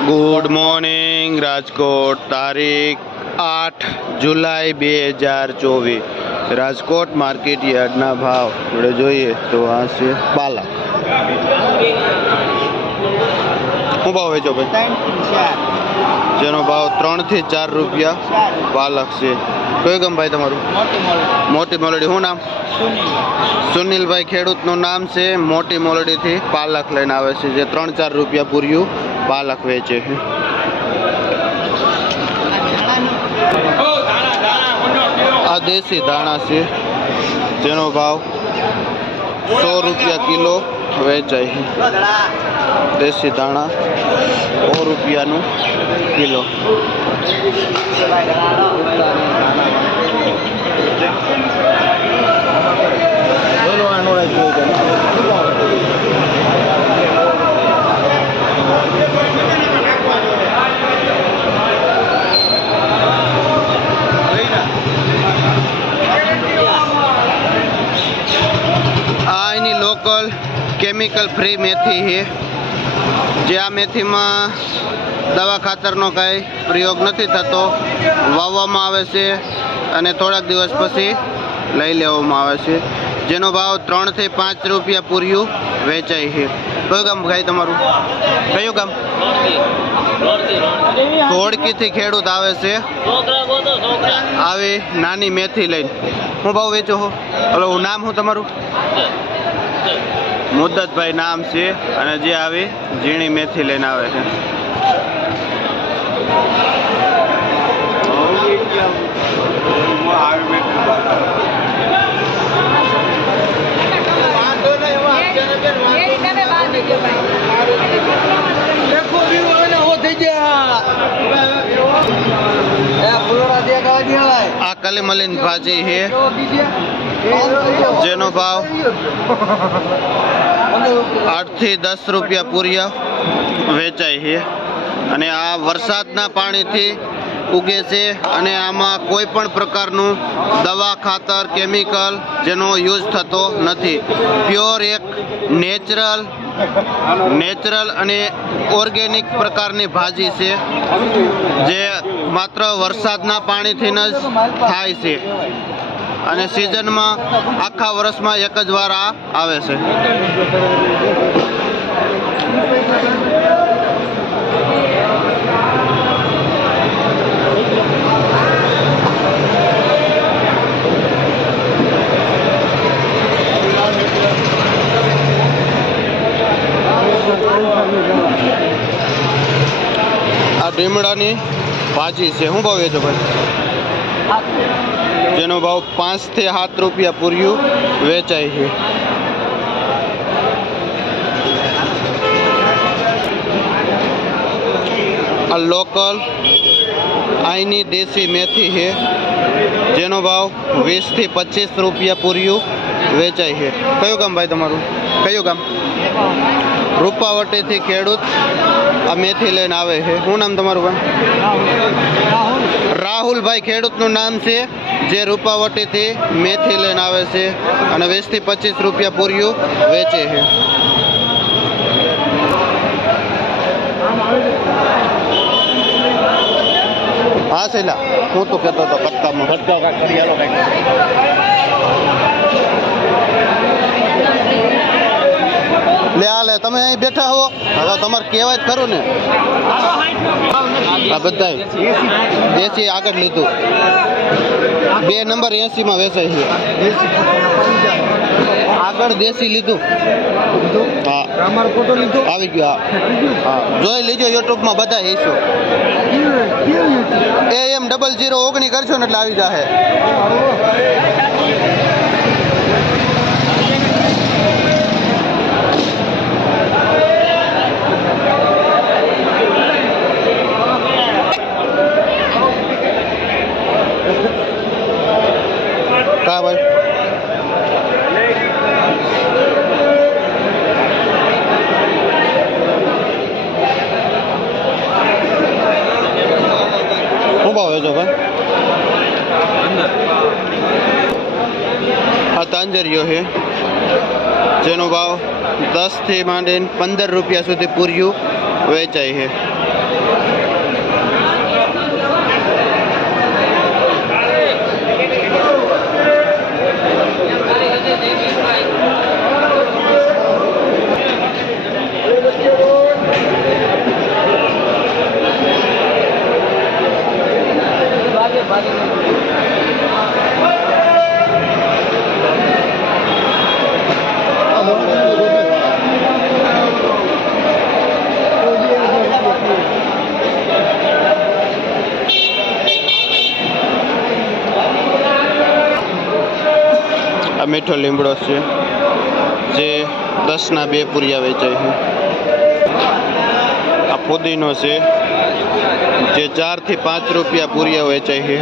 Good morning Rajkot તારીખ આઠ જુલાઈ બે હજાર ચોવીસ રાજકોટ માર્કેટ યાર્ડના ભાવ આપણે જોઈએ તો આ છે પાલક શું ભાવ વેચો ભાઈ? જેનો ભાવ ત્રણથી ચાર રૂપિયા પાલક છે. કયું ગામ ભાઈ તમારું? મોટી મોલડી. શું નામ? સુનિલભાઈ ખેડૂતનું નામ છે. મોટી મોલડીથી પાલક લઈને આવે છે. જે ત્રણ ચાર રૂપિયા પૂર્યું પાલક વેચે છે. આ દેશી દાણા છે. જેનો ભાવ સો રૂપિયા કિલો છે દેશી દાણા સો રૂપિયાનું કિલો. કેમિકલ ફ્રી મેથી છે. જે આ મેથીમાં દવા ખાતરનો કાંઈ પ્રયોગ નથી થતો. વાવવામાં આવે છે અને થોડાક દિવસ પછી લઈ લેવામાં આવે છે. જેનો ભાવ ત્રણથી પાંચ રૂપિયા પૂર્યું વેચાય છે. કયું ગામ ભાઈ તમારું? કયું ગામ? ધોળકીથી ખેડૂત આવે છે. આવી નાની મેથી લઈને. હું ભાવ વેચો હો હલો નામ હું તમારું? મુદ્દતભાઈ નામ છે અને જે આવી ઝીણી મેથી લઈને આવે છે. આ કલીમલીન ભાજી છે. જેનો ભાવ આઠથી દસ રૂપિયા પૂર્યા વેચાય છે. અને આ વરસાદના પાણીથી ઉગે છે અને આમાં કોઈ પણ પ્રકારનું દવા, ખાતર, કેમિકલ જેનો યુઝ થતો નથી. પ્યોર એક નેચરલ નેચરલ અને ઓર્ગેનિક પ્રકારની ભાજી છે, જે માત્ર વરસાદના પાણીથી જ થાય છે. અને સિઝનમાં આખા વર્ષમાં એક જ વાર આવે છે. આ ડીમડાની ભાજી છે. શું ભાવ વેચો ભાઈ? જેનો ભાવ પાંચથી સાત રૂપિયા પૂર્યું વેચાય છે. આ લોકલ અહીંની દેશી મેથી છે, જેનો ભાવ વીસથી પચીસ રૂપિયા પૂર્યું વેચાય છે. કયું ગામ ભાઈ તમારું? કયું ગામ? રૂપાવટીથી ખેડૂત આ મેથી લઈને આવે છે. શું નામ તમારું ભાઈ? રાહુલભાઈ ખેડૂતનું નામ છે, જે રૂપાવટીથી મેથી લઈને આવે છે અને વીસથી પચીસ રૂપિયા પૂર્યું વેચે છે. હા, શૈલા, હું તો કહેતો હતો કટ્ટામાં લે આ લે તમે અહીં બેઠા હો હવે તમારે કહેવાય જ ખરું ને. આ બધા દેશી આગળ લીધું. બે નંબર એસી માં વેચાય છે. આગળ દેશી લીધું. હા. આવી ગયું હા. જોઈ લીજો યુટ્યુબમાં બધા હેસો એ એમ ડબલ જીરો ઓગણી કરશો ને એટલે આવી જાહે. કા ભાઈ. શું ભાવ વેચો, ભાઈ? આ તાંજરીઓ છે. જેનો ભાવ દસથી માંડીને પંદર રૂપિયા સુધી પૂર્યું વેચાય છે આ મીઠો લીમડો છે, જે દસના બે પૂરિયા વેચાય છે. આ ફુદીનો છે, જે ચારથી પાંચ રૂપિયા પૂરિયા વેચાય છે.